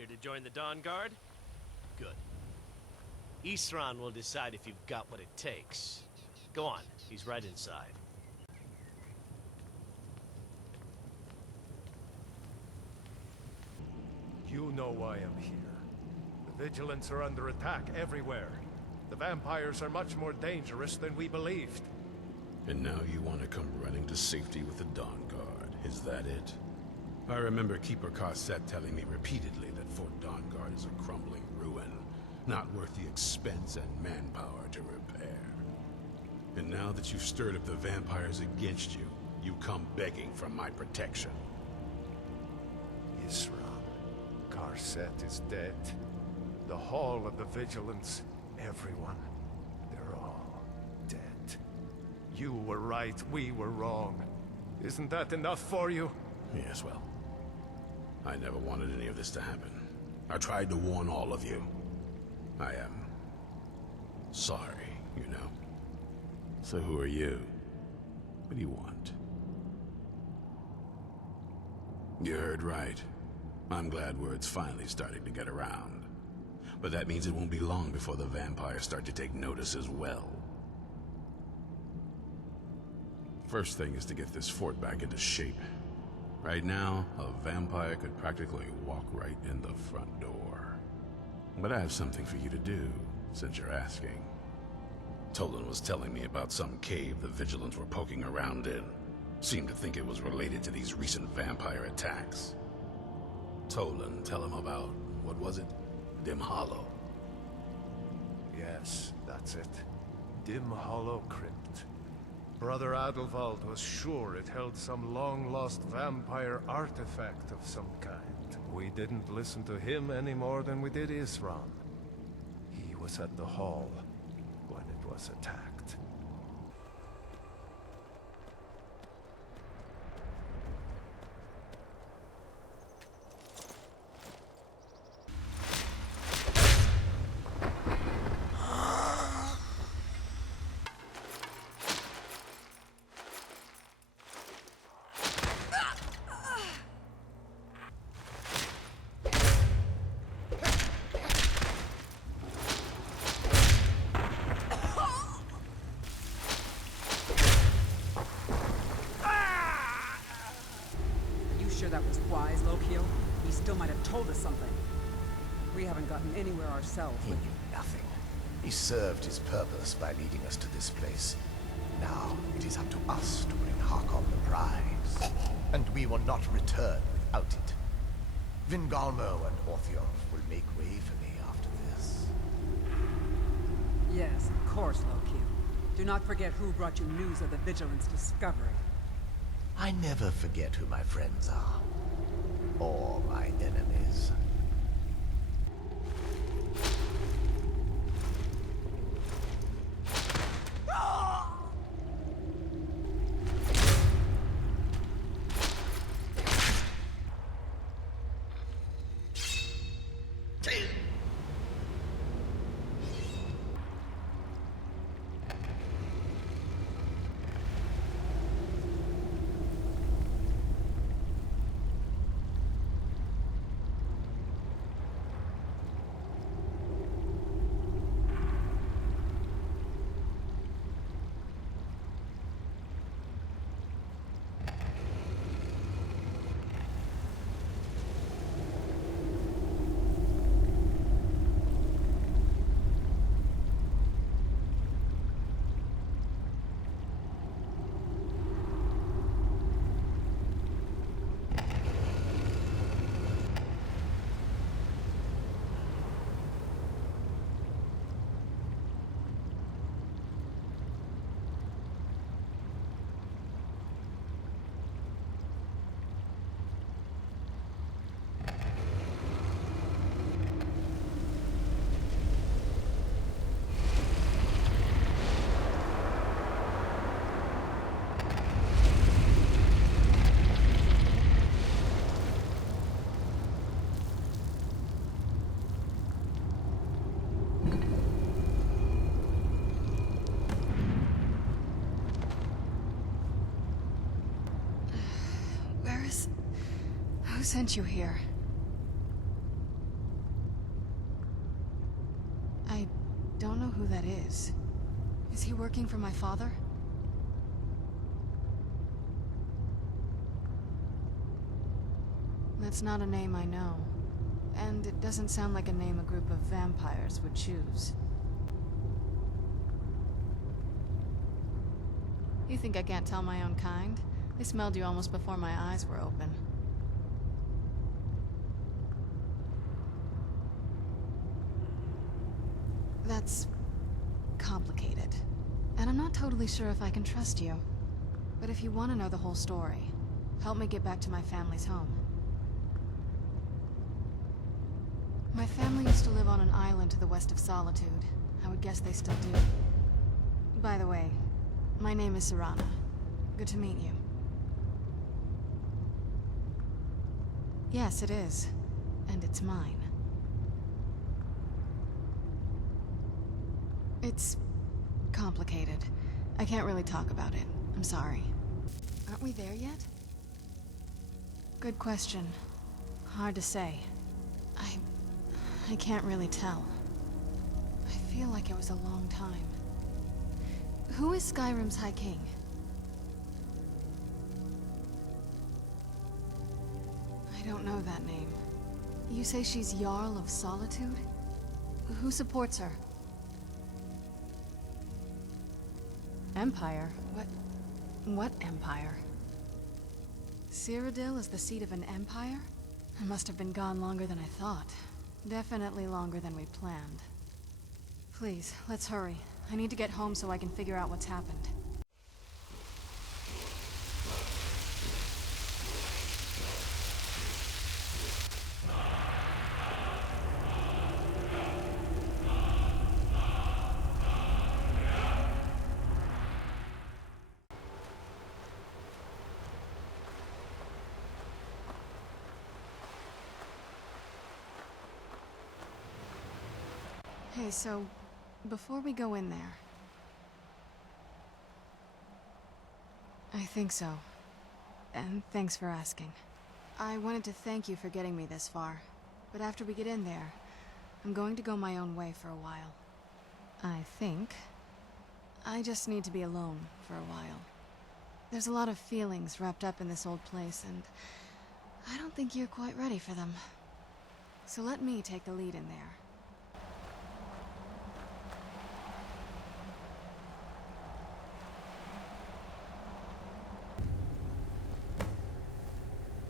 Here to join the Dawn Guard? Good. Isran will decide if you've got what it takes. Go on, he's right inside. You know why I'm here. The Vigilants are under attack everywhere. The vampires are much more dangerous than we believed. And now you want to come running to safety with the Dawn Guard. Is that it? I remember Keeper Carset telling me repeatedly that Fort Dawn Guard is a crumbling ruin, not worth the expense and manpower to repair. And now that you've stirred up the vampires against you, you come begging for my protection. Isran. Carset is dead. The Hall of the Vigilance, everyone, they're all dead. You were right, we were wrong. Isn't that enough for you? Yes, well, I never wanted any of this to happen. I tried to warn all of you. I am sorry, you know. So who are you? What do you want? You heard right. I'm glad word's finally starting to get around. But that means it won't be long before the vampires start to take notice as well. First thing is to get this fort back into shape. Right now, a vampire could practically walk right in the front door. But I have something for you to do, since you're asking. Tolan was telling me about some cave the Vigilants were poking around in. Seemed to think it was related to these recent vampire attacks. Tolan, tell him about, what was it? Dim Hollow. Yes, that's it. Dim Hollow Crypt. Brother Adelwald was sure it held some long-lost vampire artifact of some kind. We didn't listen to him any more than we did Isran. He was at the hall when it was attacked. That was wise, Volkihar. He still might have told us something. We haven't gotten anywhere ourselves. He knew nothing. He served his purpose by leading us to this place. Now, it is up to us to bring Harkon the prize. And we will not return without it. Vingalmo and Orthiof will make way for me after this. Yes, of course, Volkihar. Do not forget who brought you news of the Vigilance discovery. I never forget who my friends are. Or my enemies. Who sent you here? don't know who that is. Is he working for my father? That's not a name I know. And it doesn't sound like a name a group of vampires would choose. You think I can't tell my own kind? They smelled you almost before my eyes were open. That's complicated. And I'm not totally sure if I can trust you. But if you want to know the whole story, help me get back to my family's home. My family used to live on an island to the west of Solitude. I would guess they still do. By the way, my name is Serana. Good to meet you. Yes, it is. And it's mine. It's complicated. I can't really talk about it. I'm sorry. Aren't we there yet? Good question. Hard to say. I can't really tell. I feel like it was a long time. Who is Skyrim's High King? I don't know that name. You say she's Jarl of Solitude? Who supports her? Empire? What empire? Cyrodiil is the seat of an empire? I must have been gone longer than I thought. Definitely longer than we planned. Please, let's hurry. I need to get home so I can figure out what's happened. Hey, so, before we go in there... I think so. And thanks for asking. I wanted to thank you for getting me this far. But after we get in there, I'm going to go my own way for a while. I think. I just need to be alone for a while. There's a lot of feelings wrapped up in this old place, and I don't think you're quite ready for them. So let me take the lead in there.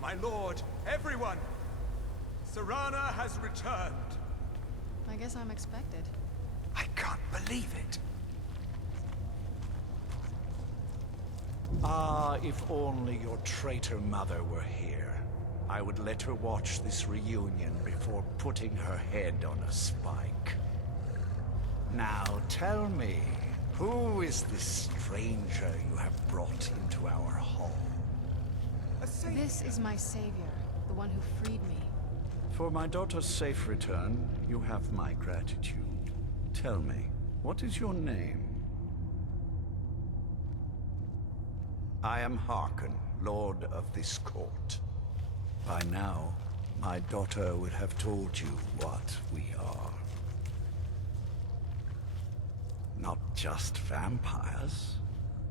My lord, everyone! Serana has returned! I guess I'm expected. I can't believe it. Ah, if only your traitor mother were here. I would let her watch this reunion before putting her head on a spike. Now tell me, who is this stranger you have brought into our home? This is my savior, the one who freed me. For my daughter's safe return, you have my gratitude. Tell me, what is your name? I am Harkon, Lord of this court. By now, my daughter would have told you what we are. Not just vampires.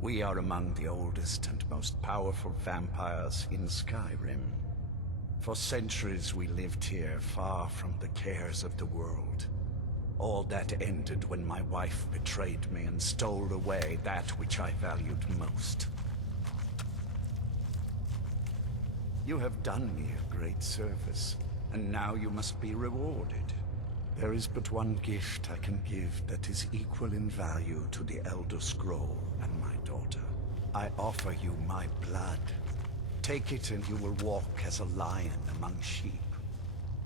We are among the oldest and most powerful vampires in Skyrim. For centuries we lived here, far from the cares of the world. All that ended when my wife betrayed me and stole away that which I valued most. You have done me a great service, and now you must be rewarded. There is but one gift I can give that is equal in value to the Elder Scroll and my daughter. I offer you my blood. Take it and you will walk as a lion among sheep.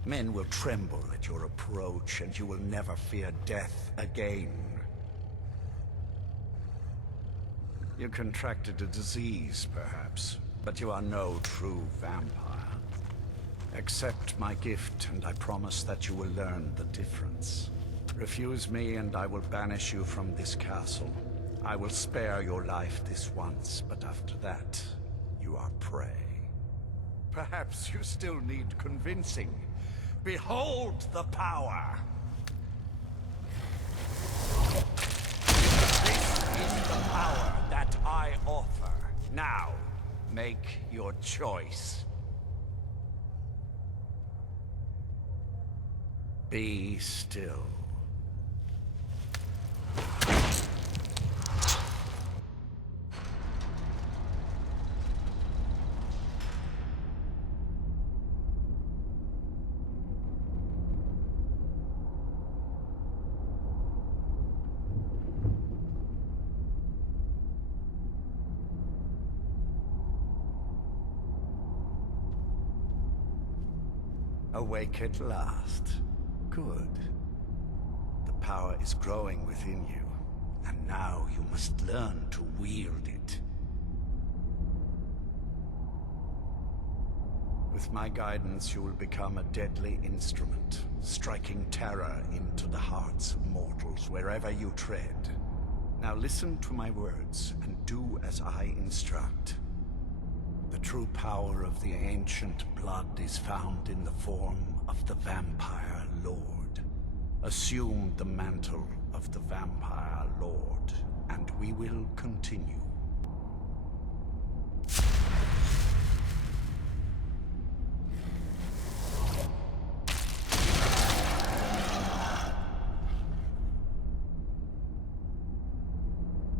Men will tremble at your approach, and you will never fear death again. You contracted a disease, perhaps, but you are no true vampire. Accept my gift, and I promise that you will learn the difference. Refuse me, and I will banish you from this castle. I will spare your life this once, but after that, you are prey. Perhaps you still need convincing. Behold the power! power that I offer. Now, make your choice. Be still. Awake at last. Good. The power is growing within you, and now you must learn to wield it. With my guidance, you will become a deadly instrument, striking terror into the hearts of mortals wherever you tread. Now listen to my words, and do as I instruct. The true power of the ancient blood is found in the form of the Vampire Lord. Assume the mantle of the Vampire Lord, and we will continue.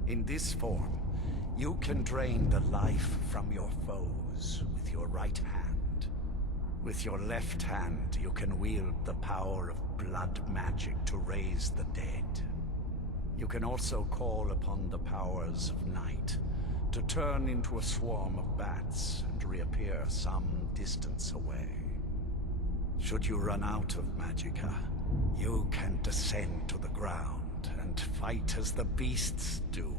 In this form, you can drain the life from your foes with your right hand. With your left hand, you can wield the power of blood magic to raise the dead. You can also call upon the powers of night to turn into a swarm of bats and reappear some distance away. Should you run out of magicka, you can descend to the ground and fight as the beasts do.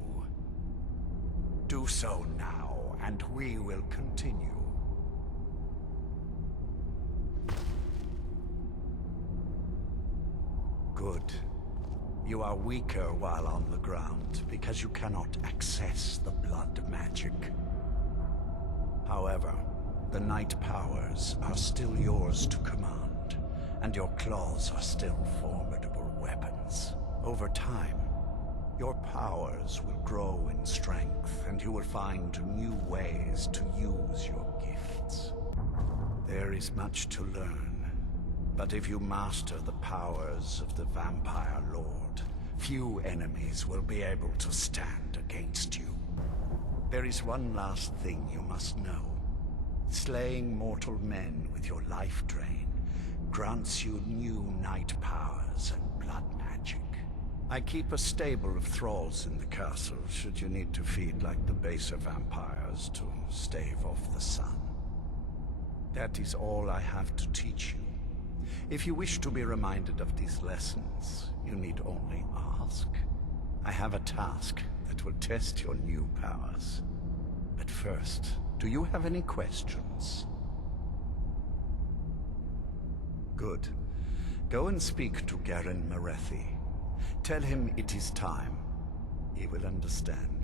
Do so now, and we will continue. Good. You are weaker while on the ground, because you cannot access the blood magic. However, the night powers are still yours to command, and your claws are still formidable weapons. Over time, your powers will grow in strength, and you will find new ways to use your gifts. There is much to learn, but if you master the powers of the Vampire Lord, few enemies will be able to stand against you. There is one last thing you must know. Slaying mortal men with your life drain grants you new night powers and blood magic. I keep a stable of thralls in the castle should you need to feed like the baser vampires to stave off the sun. That is all I have to teach you. If you wish to be reminded of these lessons, you need only ask. I have a task that will test your new powers. But first, do you have any questions? Good. Go and speak to Garen Marethi. Tell him it is time. He will understand.